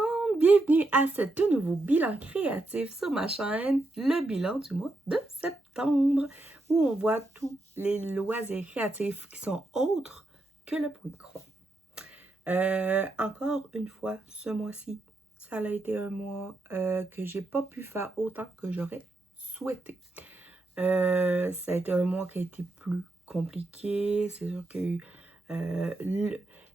monde, bienvenue à ce tout nouveau bilan créatif sur ma chaîne, le bilan du mois de septembre, où on voit tous les loisirs créatifs qui sont autres que le point de croix. Encore une fois, ce mois-ci, ça a été un mois que j'ai pas pu faire autant que j'aurais souhaité. Ça a été un mois qui a été plus compliqué. C'est sûr que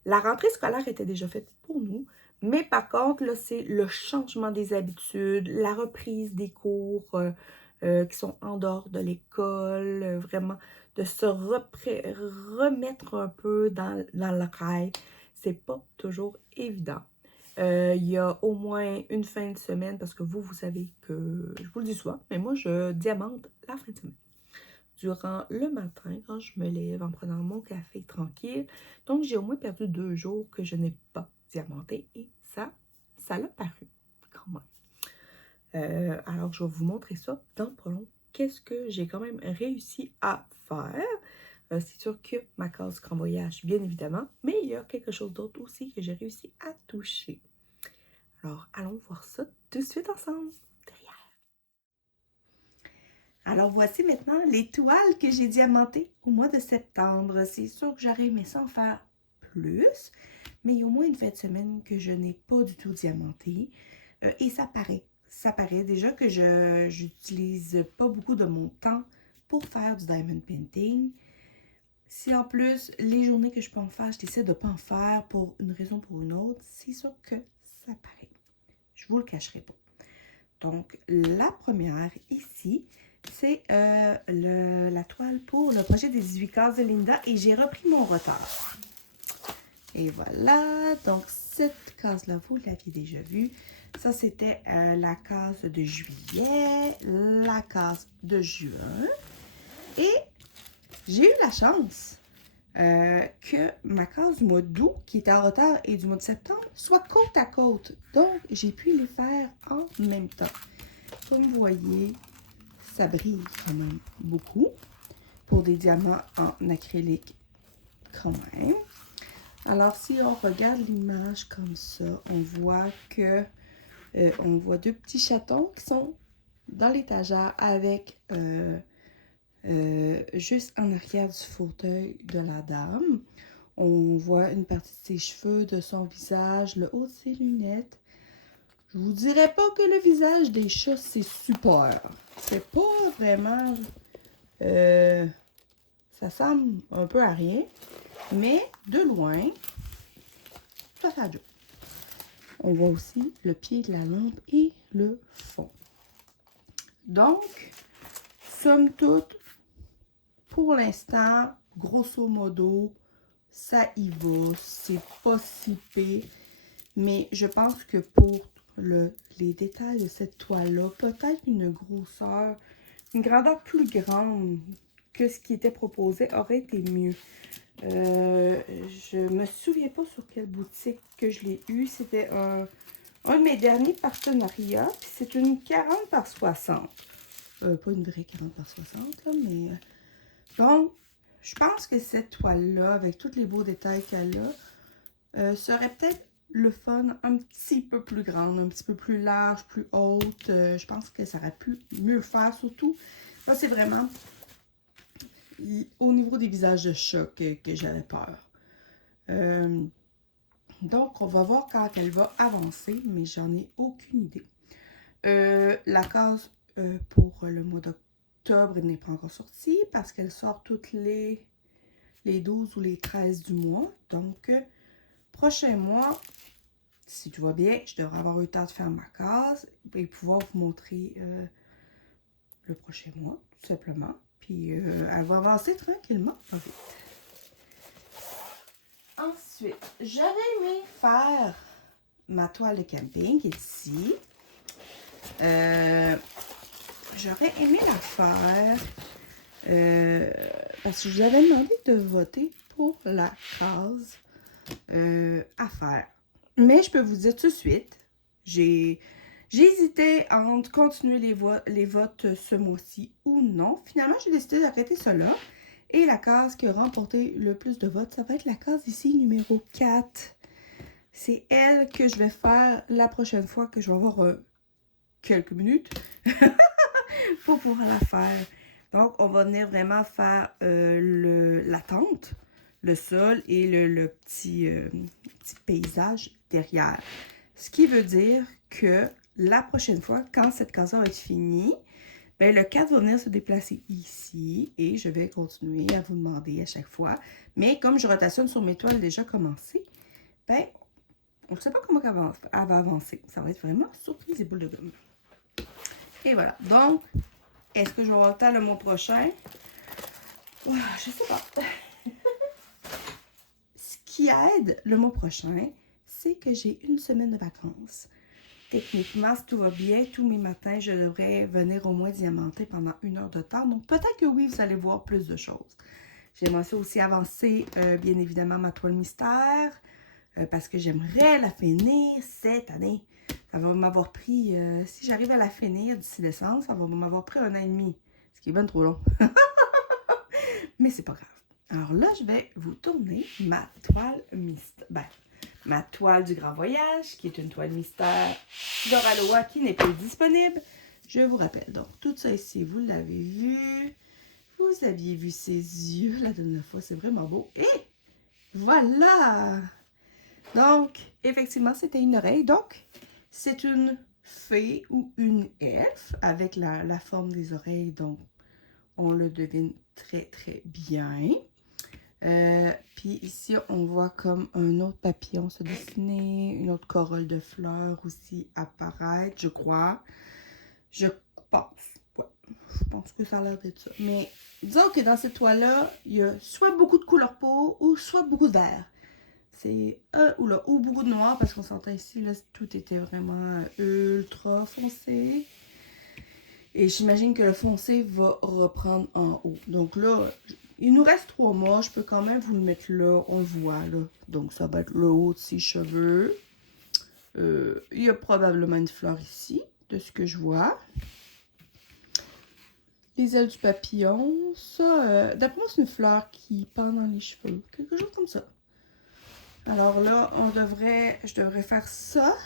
la rentrée scolaire était déjà faite pour nous. Mais par contre, là, c'est le changement des habitudes, la reprise des cours qui sont en dehors de l'école, vraiment de se remettre un peu dans le rail. C'est pas toujours évident. Il y a au moins une fin de semaine, parce que vous savez que, je vous le dis souvent, mais moi, je diamante la fin de semaine. Durant le matin, quand je me lève en prenant mon café tranquille. Donc, j'ai au moins perdu 2 jours que je n'ai pas diamanté et ça l'a paru quand même. Alors, je vais vous montrer ça dans pas long. Qu'est-ce que j'ai quand même réussi à faire? C'est sûr que ma case grand voyage, bien évidemment, mais il y a quelque chose d'autre aussi que j'ai réussi à toucher. Alors, allons voir ça tout de suite ensemble. Derrière. Alors, voici maintenant les toiles que j'ai diamantées au mois de septembre. C'est sûr que j'aurais aimé ça en faire plus, mais il y a au moins une fin de semaine que je n'ai pas du tout diamanté. Et ça paraît. Ça paraît déjà que je n'utilise pas beaucoup de mon temps pour faire du diamond painting. Si en plus, les journées que je peux en faire, je décide de ne pas en faire pour une raison ou pour une autre, c'est sûr que ça paraît. Je vous le cacherai pas. Donc, la première ici, c'est la toile pour le projet des 18 cases de Linda et j'ai repris mon retard. Et voilà, donc cette case-là, vous l'aviez déjà vue. Ça, c'était la case de juillet, la case de juin. Et j'ai eu la chance que ma case du mois d'août, qui était en retard, et du mois de septembre, soit côte à côte. Donc, j'ai pu les faire en même temps. Comme vous voyez, ça brille quand même beaucoup pour des diamants en acrylique quand même. Alors, si on regarde l'image comme ça, on voit que on voit 2 petits chatons qui sont dans l'étagère avec juste en arrière du fauteuil de la dame. On voit une partie de ses cheveux, de son visage, le haut de ses lunettes. Je vous dirais pas que le visage des chats, c'est super. C'est pas vraiment... ça semble un peu à rien. Mais de loin, ça fait la job. On voit aussi le pied de la lampe et le fond. Donc, somme toute, pour l'instant, grosso modo, ça y va. C'est pas si pire. Mais je pense que pour les détails de cette toile-là, peut-être une grosseur, une grandeur plus grande que ce qui était proposé aurait été mieux. Je me souviens pas sur quelle boutique que je l'ai eu. C'était un de mes derniers partenariats. Puis c'est une 40 par 60. Pas une vraie 40 par 60, là, mais... donc, je pense que cette toile-là, avec tous les beaux détails qu'elle a, serait peut-être le fun un petit peu plus grande, un petit peu plus large, plus haute. Je pense que ça aurait pu mieux faire, surtout. Là, c'est vraiment au niveau des visages de chat que j'avais peur. Donc, on va voir quand elle va avancer, mais j'en ai aucune idée. La case pour le mois d'octobre n'est pas encore sortie parce qu'elle sort toutes les 12 ou les 13 du mois. Donc, prochain mois, si tout va bien, je devrais avoir eu le temps de faire ma case et pouvoir vous montrer le prochain mois, tout simplement. Puis, elle va avancer tranquillement, en fait. Ensuite, j'aurais aimé faire ma toile de camping qui est ici. J'aurais aimé la faire parce que je vous avais demandé de voter pour la case à faire. Mais je peux vous dire tout de suite, j'ai hésité entre continuer les votes ce mois-ci ou non. Finalement, j'ai décidé d'arrêter cela. Et la case qui a remporté le plus de votes, ça va être la case ici, numéro 4. c'est elle que je vais faire la prochaine fois que je vais avoir quelques minutes pour pouvoir la faire. Donc, on va venir vraiment faire la tente, le sol et le petit paysage derrière. Ce qui veut dire que la prochaine fois, quand cette case va être finie, ben, le cadre va venir se déplacer ici et je vais continuer à vous demander à chaque fois. Mais comme je rotationne sur mes toiles déjà commencées, ben, on ne sait pas comment elle va avancer. Ça va être vraiment surprise et boule de gomme. Et voilà. Donc, est-ce que je vais avoir le temps le mois prochain? Je ne sais pas. Ce qui aide le mois prochain, c'est que j'ai une semaine de vacances. Techniquement, si tout va bien, tous mes matins, je devrais venir au moins diamanter pendant 1 heure de temps. Donc, peut-être que oui, vous allez voir plus de choses. J'aimerais ça aussi avancer, bien évidemment, ma toile mystère. Parce que j'aimerais la finir cette année. Ça va m'avoir pris, si j'arrive à la finir d'ici décembre, ça va m'avoir pris 1 an et demi. Ce qui est bien trop long. Mais c'est pas grave. Alors là, je vais vous tourner ma toile mystère. Ben, ma toile du Grand Voyage, qui est une toile mystère d'Oraloa qui n'est plus disponible. Je vous rappelle. Donc, tout ça ici, vous l'avez vu. Vous aviez vu ses yeux la dernière fois. C'est vraiment beau. Et voilà! Donc, effectivement, c'était une oreille. Donc, c'est une fée ou une elfe avec la forme des oreilles. Donc, on le devine très, très bien. Puis ici, on voit comme un autre papillon se dessiner, une autre corolle de fleurs aussi apparaître, je crois. Je pense. Ouais, je pense que ça a l'air d'être ça. Mais disons que dans cette toile-là, il y a soit beaucoup de couleur peau ou soit beaucoup de vert. C'est un ou l'autre. Ou beaucoup de noir, parce qu'on s'entend ici, là, tout était vraiment ultra foncé. Et j'imagine que le foncé va reprendre en haut. Donc là, il nous reste 3 mois. Je peux quand même vous le mettre là. On le voit, là. Donc ça va être le haut de ses cheveux. Il y a probablement une fleur ici, de ce que je vois. Les ailes du papillon. Ça, d'après moi, c'est une fleur qui pend dans les cheveux. Quelque chose comme ça. Alors là, je devrais faire ça.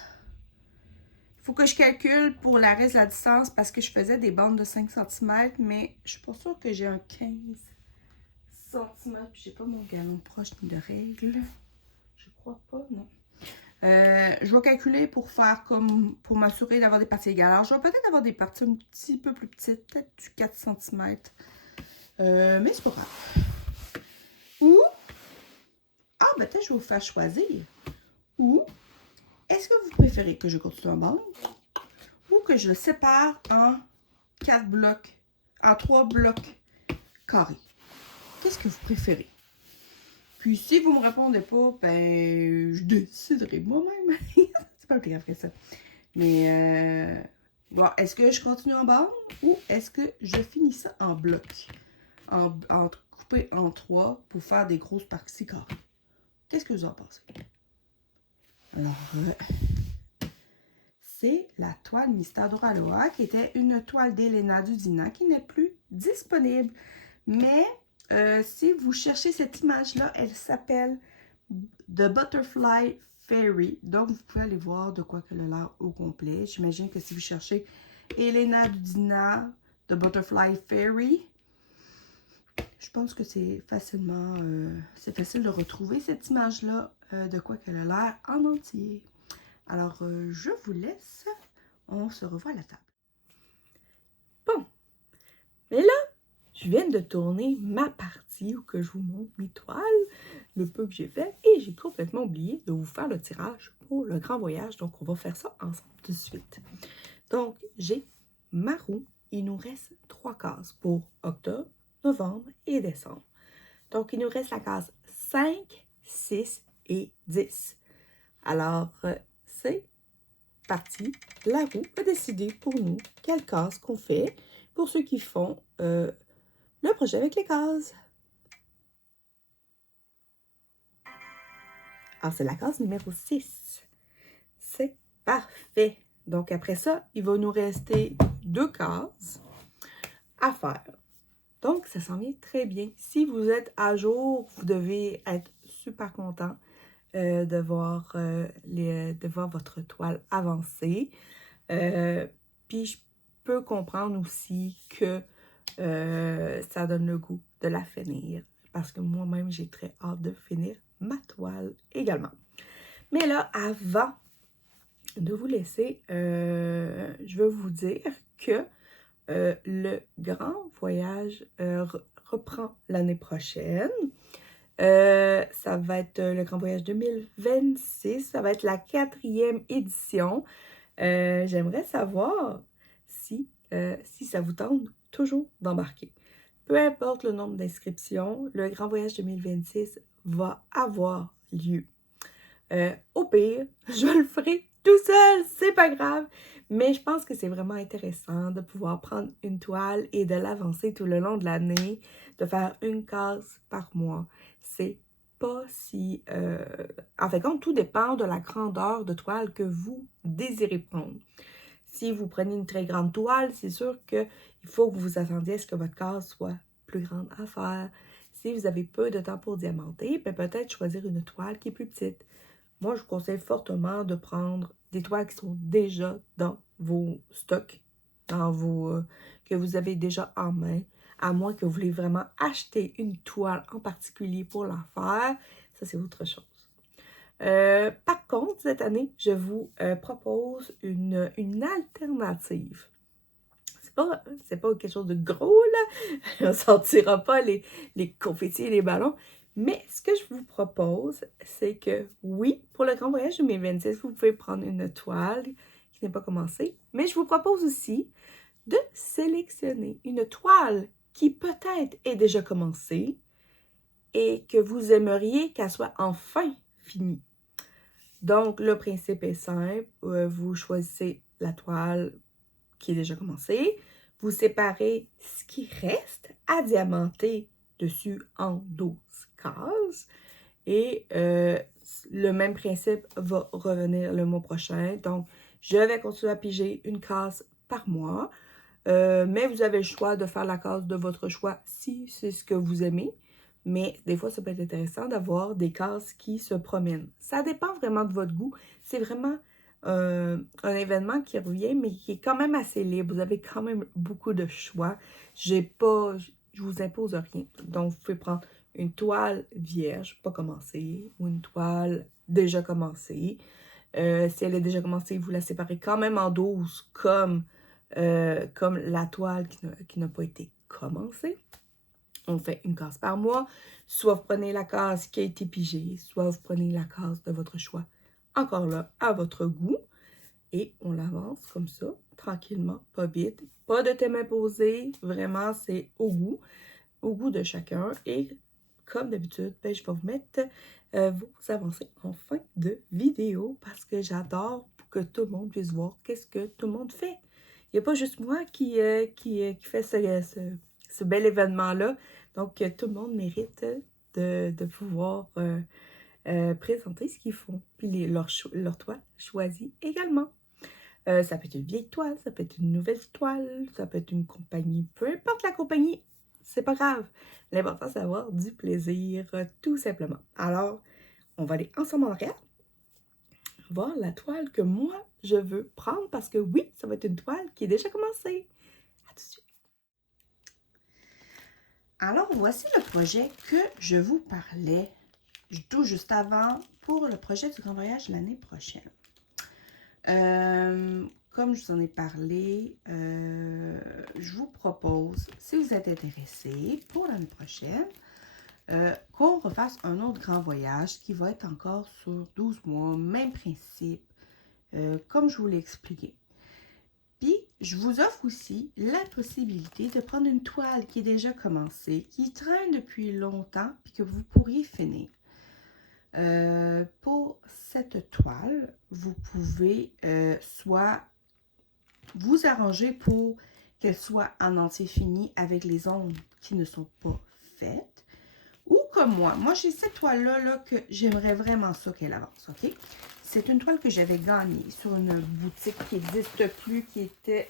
Il faut que je calcule pour la reste de la distance parce que je faisais des bandes de 5 cm, mais je suis pas sûre que j'ai un 15 cm. Puis j'ai pas mon galon proche ni de règle. Je crois pas, non. Je vais calculer pour faire comme, pour m'assurer d'avoir des parties égales. Alors, je vais peut-être avoir des parties un petit peu plus petites, peut-être du 4 cm. Mais c'est pas grave. Ou, ben peut-être je vais vous faire choisir. Ou, est-ce que vous préférez que je continue en bande ou que je le sépare en 4 blocs, en 3 blocs carrés? Qu'est-ce que vous préférez? Puis si vous me répondez pas, ben je déciderai moi-même. C'est pas plus grave que ça. Mais bon, est-ce que je continue en bande ou est-ce que je finis ça en blocs? Coupé en 3 pour faire des grosses parties carrées. Qu'est-ce que vous en pensez? Alors, c'est la toile Mystère d'Oraloa, qui était une toile d'Elena Dudina qui n'est plus disponible. Mais si vous cherchez cette image-là, elle s'appelle The Butterfly Fairy. Donc, vous pouvez aller voir de quoi qu'elle a l'air au complet. J'imagine que si vous cherchez Elena Dudina, The Butterfly Fairy, je pense que c'est facilement, c'est facile de retrouver cette image-là de quoi qu'elle a l'air en entier. Alors, je vous laisse. On se revoit à la table. Bon. Mais là, je viens de tourner ma partie où que je vous montre mes toiles, le peu que j'ai fait, et j'ai complètement oublié de vous faire le tirage pour le grand voyage. Donc, on va faire ça ensemble tout de suite. Donc, j'ai ma roue. Il nous reste 3 cases pour octobre, novembre et décembre. Donc, il nous reste la case 5, 6 et 10. Alors, c'est parti. La roue va décider pour nous quelle case qu'on fait pour ceux qui font le projet avec les cases. Alors, c'est la case numéro 6. C'est parfait. Donc, après ça, il va nous rester 2 cases à faire. Donc, ça s'en vient très bien. Si vous êtes à jour, vous devez être super content. de voir votre toile avancer. Puis je peux comprendre aussi que ça donne le goût de la finir. Parce que moi-même, j'ai très hâte de finir ma toile également. Mais là, avant de vous laisser, je veux vous dire que le grand voyage reprend l'année prochaine. Ça va être le Grand Voyage 2026. Ça va être la 4e édition. J'aimerais savoir si ça vous tente toujours d'embarquer. Peu importe le nombre d'inscriptions, le Grand Voyage 2026 va avoir lieu. Au pire, je le ferai tout seul, c'est pas grave. Mais je pense que c'est vraiment intéressant de pouvoir prendre une toile et de l'avancer tout le long de l'année, de faire une case par mois. C'est pas si... En fait, tout dépend de la grandeur de toile que vous désirez prendre. Si vous prenez une très grande toile, c'est sûr qu'il faut que vous vous attendiez à ce que votre case soit plus grande à faire. Si vous avez peu de temps pour diamanter, peut-être choisir une toile qui est plus petite. Moi, je vous conseille fortement de prendre des toiles qui sont déjà dans vos stocks, que vous avez déjà en main, à moins que vous voulez vraiment acheter une toile en particulier pour la faire. Ça, c'est autre chose. Par contre, cette année, je vous propose une alternative. C'est pas quelque chose de gros, là. On ne sortira pas les confettis et les ballons. Mais ce que je vous propose, c'est que oui, pour le Grand Voyage 2026, vous pouvez prendre une toile qui n'est pas commencée. Mais je vous propose aussi de sélectionner une toile qui peut-être est déjà commencée et que vous aimeriez qu'elle soit enfin finie. Donc, le principe est simple. Vous choisissez la toile qui est déjà commencée. Vous séparez ce qui reste à diamanter dessus en 12 cases. Et le même principe va revenir le mois prochain. Donc, je vais continuer à piger une case par mois. Mais vous avez le choix de faire la case de votre choix si c'est ce que vous aimez. Mais des fois, ça peut être intéressant d'avoir des cases qui se promènent. Ça dépend vraiment de votre goût. C'est vraiment un événement qui revient, mais qui est quand même assez libre. Vous avez quand même beaucoup de choix. Je vous impose rien. Donc, vous pouvez prendre une toile vierge, pas commencée, ou une toile déjà commencée. Si elle est déjà commencée, vous la séparez quand même en 12, comme la toile qui n'a pas été commencée. On fait une case par mois. Soit vous prenez la case qui a été pigée, soit vous prenez la case de votre choix. Encore là, à votre goût. Et on l'avance comme ça, tranquillement, pas vite. Pas de thème imposé. Vraiment, c'est au goût de chacun. Et comme d'habitude, je vais vous mettre vos avancées en fin de vidéo parce que j'adore que tout le monde puisse voir qu'est-ce que tout le monde fait. Il n'y a pas juste moi qui fait ce bel événement-là. Donc, tout le monde mérite de pouvoir présenter ce qu'ils font. Puis leur toile choisie également. Ça peut être une vieille toile, ça peut être une nouvelle toile, ça peut être une compagnie. Peu importe la compagnie, c'est pas grave. L'important, c'est d'avoir du plaisir, tout simplement. Alors, on va aller ensemble en arrière, voir la toile que moi, je veux prendre parce que oui, ça va être une toile qui est déjà commencée. À tout de suite. Alors, voici le projet que je vous parlais tout juste avant pour le projet du Grand Voyage l'année prochaine. Comme je vous en ai parlé, je vous propose, si vous êtes intéressé pour l'année prochaine, qu'on refasse un autre grand voyage qui va être encore sur 12 mois, même principe, comme je vous l'ai expliqué. Puis, je vous offre aussi la possibilité de prendre une toile qui est déjà commencée, qui traîne depuis longtemps, puis que vous pourriez finir. Pour cette toile, vous pouvez soit vous arranger pour qu'elle soit en entier finie avec les ombres qui ne sont pas faites. Ou comme moi j'ai cette toile-là là, que j'aimerais vraiment ça qu'elle avance, ok? C'est une toile que j'avais gagnée sur une boutique qui n'existe plus, qui était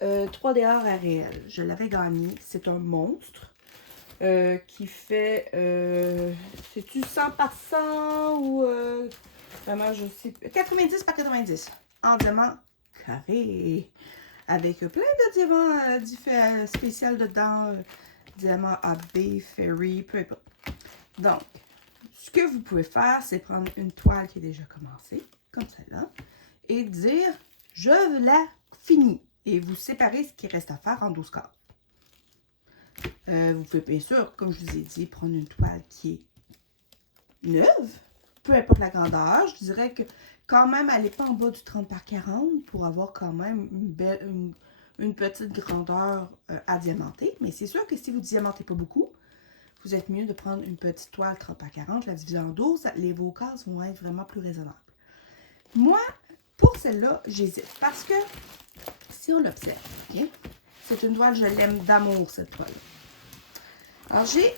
3D Art à réel. Je l'avais gagnée. C'est un monstre. qui fait, c'est-tu 100 par 100 ou vraiment, je sais, 90 par 90 en diamant carré. Avec plein de diamants spéciaux dedans, diamant AB, Fairy, peu importe. Donc, ce que vous pouvez faire, c'est prendre une toile qui est déjà commencée, comme celle-là, et dire « Je la finis ». Et vous séparez ce qui reste à faire en 12 cases. Vous pouvez bien sûr, comme je vous ai dit, prendre une toile qui est neuve, peu importe la grandeur. Je dirais que quand même, elle n'est pas en bas du 30 par 40 pour avoir quand même une petite grandeur à diamanter. Mais c'est sûr que si vous ne diamantez pas beaucoup, vous êtes mieux de prendre une petite toile 30 par 40, la diviser en 12, vos cases vont être vraiment plus raisonnables. Moi, pour celle-là, j'hésite parce que si on l'observe, okay, c'est une toile, je l'aime d'amour, cette toile. Alors, j'ai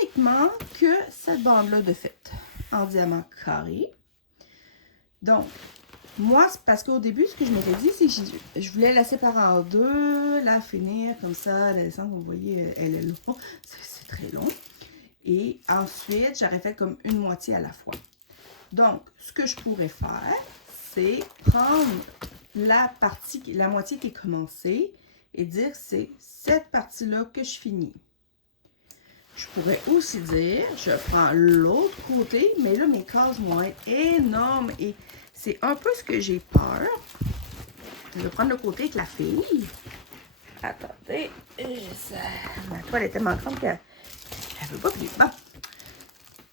uniquement que cette bande-là de fait en diamant carré. Donc, moi, c'est parce qu'au début, ce que je m'étais dit, c'est que je voulais la séparer en deux, la finir comme ça, la descendre, vous voyez, elle est longue, c'est très long. Et ensuite, j'aurais fait comme une moitié à la fois. Donc, ce que je pourrais faire, c'est prendre la moitié qui est commencée et dire c'est cette partie-là que je finis. Je pourrais aussi dire, je prends l'autre côté, mais là, mes cases vont être énormes et c'est un peu ce que j'ai peur. Je vais prendre le côté avec la fille. Attendez, ma toile est tellement grande qu'elle ne veut pas plus. Bon.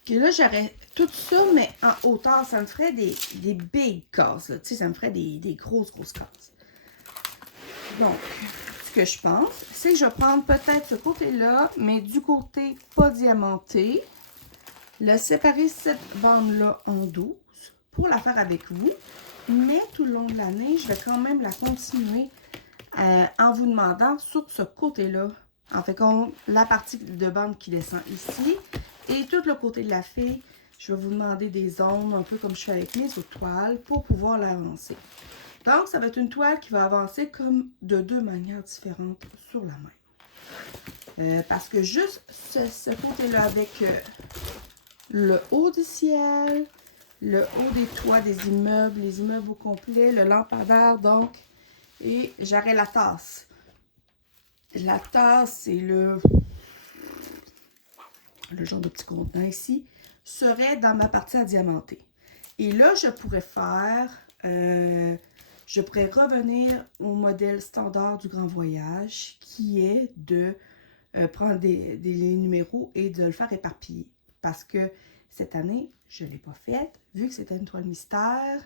Puis là, j'aurais tout ça, mais en hauteur, ça me ferait des big cases. Tu sais, ça me ferait des grosses cases. Donc, ce que je pense, c'est que je vais prendre peut-être ce côté-là, mais du côté pas diamanté. Le séparer cette bande-là en 12 pour la faire avec vous. Mais tout le long de l'année, je vais quand même la continuer en vous demandant sur ce côté-là. En fait, la partie de bande qui descend ici. Et tout le côté de la fille, je vais vous demander des zones, un peu comme je fais avec mes autres toiles, pour pouvoir l'avancer. Donc, ça va être une toile qui va avancer comme de deux manières différentes sur la main. Parce que juste ce côté-là avec le haut du ciel, le haut des toits des immeubles, les immeubles au complet, le lampadaire, donc, et j'aurai la tasse. La tasse, c'est le genre de petit contenant ici, serait dans ma partie à diamanter. Et là, je pourrais faire, je pourrais revenir au modèle standard du Grand Voyage, qui est de prendre des numéros et de le faire éparpiller. Parce que cette année, je ne l'ai pas faite, vu que c'était une toile mystère.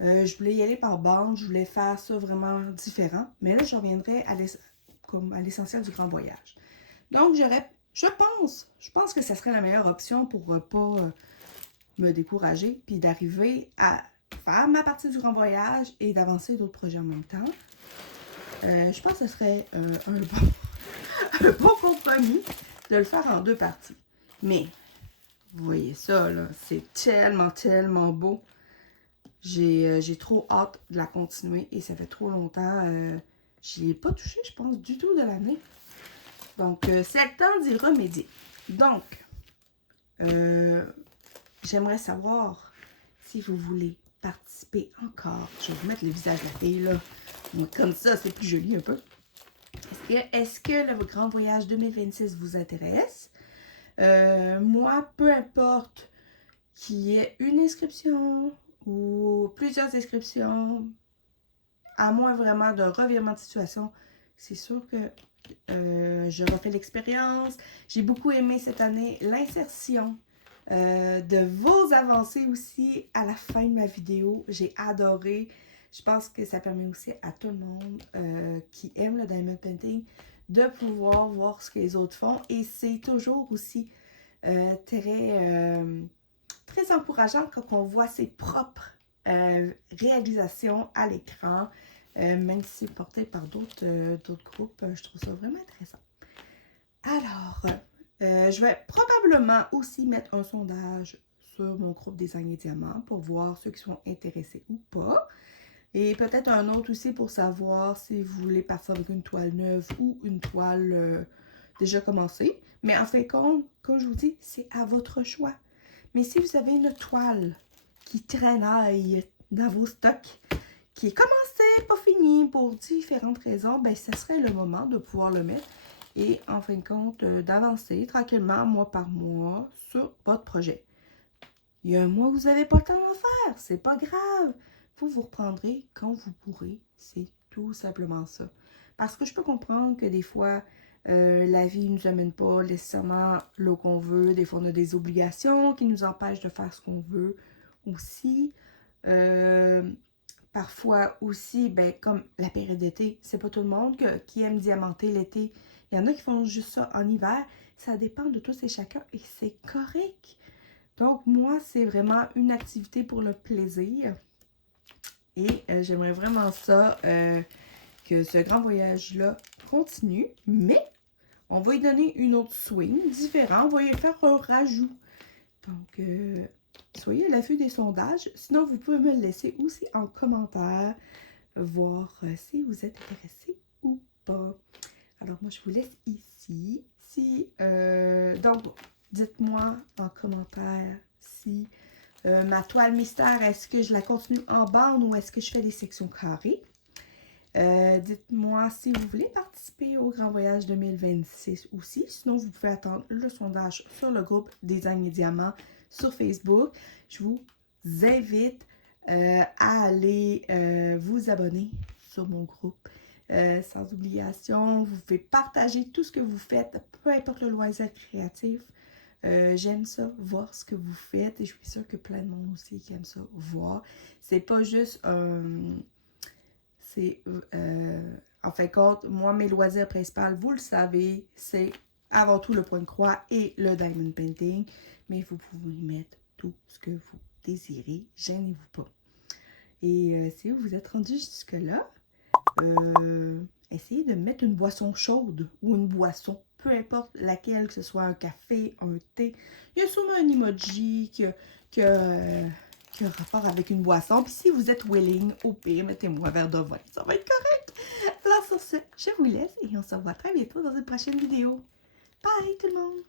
Je voulais y aller par bande, je voulais faire ça vraiment différent. Mais là, je reviendrai à l'essentiel du Grand Voyage. Donc, je pense que ça serait la meilleure option pour ne pas me décourager, puis d'arriver à faire ma partie du Grand Voyage et d'avancer d'autres projets en même temps. Je pense que ce serait un bon compromis de le faire en deux parties. Mais, vous voyez ça, là, c'est tellement beau. J'ai trop hâte de la continuer et ça fait trop longtemps. Je n'y ai pas touché, je pense, du tout de l'année. Donc, c'est le temps d'y remédier. Donc, j'aimerais savoir si vous voulez participer encore. Je vais vous mettre le visage de la fille, là. Donc, comme ça, c'est plus joli un peu. Est-ce que le Grand Voyage 2026 vous intéresse? Moi, peu importe qu'il y ait une inscription ou plusieurs inscriptions, à moins vraiment d'un revirement de situation, c'est sûr que je refais l'expérience. J'ai beaucoup aimé cette année l'insertion de vos avancées aussi à la fin de ma vidéo. J'ai adoré. Je pense que ça permet aussi à tout le monde qui aime le diamond painting de pouvoir voir ce que les autres font. Et c'est toujours aussi très encourageant quand on voit ses propres réalisations à l'écran. Même si c'est porté par d'autres groupes, je trouve ça vraiment intéressant. Alors, je vais probablement aussi mettre un sondage sur mon groupe Design et Diamant pour voir ceux qui sont intéressés ou pas. Et peut-être un autre aussi pour savoir si vous voulez partir avec une toile neuve ou une toile déjà commencé. Mais en fin de compte, comme je vous dis, c'est à votre choix. Mais si vous avez une toile qui traînaille dans vos stocks, qui est commencé, pas fini, pour différentes raisons, ben ce serait le moment de pouvoir le mettre et en fin de compte d'avancer tranquillement, mois par mois, sur votre projet. Il y a un mois que vous n'avez pas le temps d'en faire, c'est pas grave. Vous vous reprendrez quand vous pourrez, c'est tout simplement ça. Parce que je peux comprendre que des fois, la vie ne nous amène pas nécessairement là qu'on veut. Des fois, on a des obligations qui nous empêchent de faire ce qu'on veut aussi. Parfois aussi, ben, comme la période d'été, c'est pas tout le monde qui aime diamanter l'été. Il y en a qui font juste ça en hiver. Ça dépend de tous et chacun et c'est correct. Donc, moi, c'est vraiment une activité pour le plaisir. Et j'aimerais vraiment ça, que ce grand voyage-là continue. Mais on va y donner une autre swing différente. On va y faire un rajout. Donc, soyez à l'affût des sondages. Sinon, vous pouvez me le laisser aussi en commentaire, voir si vous êtes intéressé ou pas. Alors, moi, je vous laisse ici. Donc, dites-moi en commentaire si ma toile mystère, est-ce que je la continue en bande ou est-ce que je fais des sections carrées? Dites-moi si vous voulez participer au Grand Voyage 2026 aussi. Sinon, vous pouvez attendre le sondage sur le groupe Design et Diamants sur Facebook. Je vous invite à aller vous abonner sur mon groupe. Sans obligation, vous pouvez partager tout ce que vous faites, peu importe le loisir créatif. J'aime ça, voir ce que vous faites et je suis sûre que plein de monde aussi qui aime ça, voir. C'est pas juste en fin de compte, moi, mes loisirs principaux, vous le savez, c'est avant tout le point de croix et le diamond painting. Mais vous pouvez y mettre tout ce que vous désirez. Gênez-vous pas. Et si vous êtes rendu jusque-là, essayez de mettre une boisson chaude ou une boisson, peu importe laquelle, que ce soit un café, un thé. Il y a sûrement un emoji qui a rapport avec une boisson. Puis si vous êtes willing, au pire, mettez-moi un verre de vin. Ça va être correct. Alors sur ce, je vous laisse et on se revoit très bientôt dans une prochaine vidéo. Bye tout le monde!